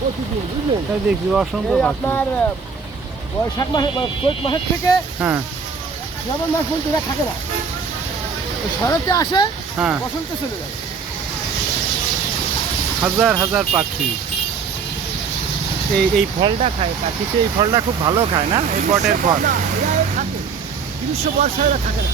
প্রতিদিন বুঝলেন? তাই দেখছি অসংখ্য পাখি। আপনার বৈশাখ মাসে চৈত মাসের থেকে হ্যাঁ শ্রাবণ মাস পর্যন্ত এরা থাকে না। শরতে আসে, হ্যাঁ, বসন্তে চলে যায়। হাজার হাজার পাখি। এই ফলটা খায় পাখিতে, এই ফলটা খুব ভালো খায় না, এই বটের ফল। না, এরা থাকে গ্রীষ্ম বর্ষা এরা থাকে না।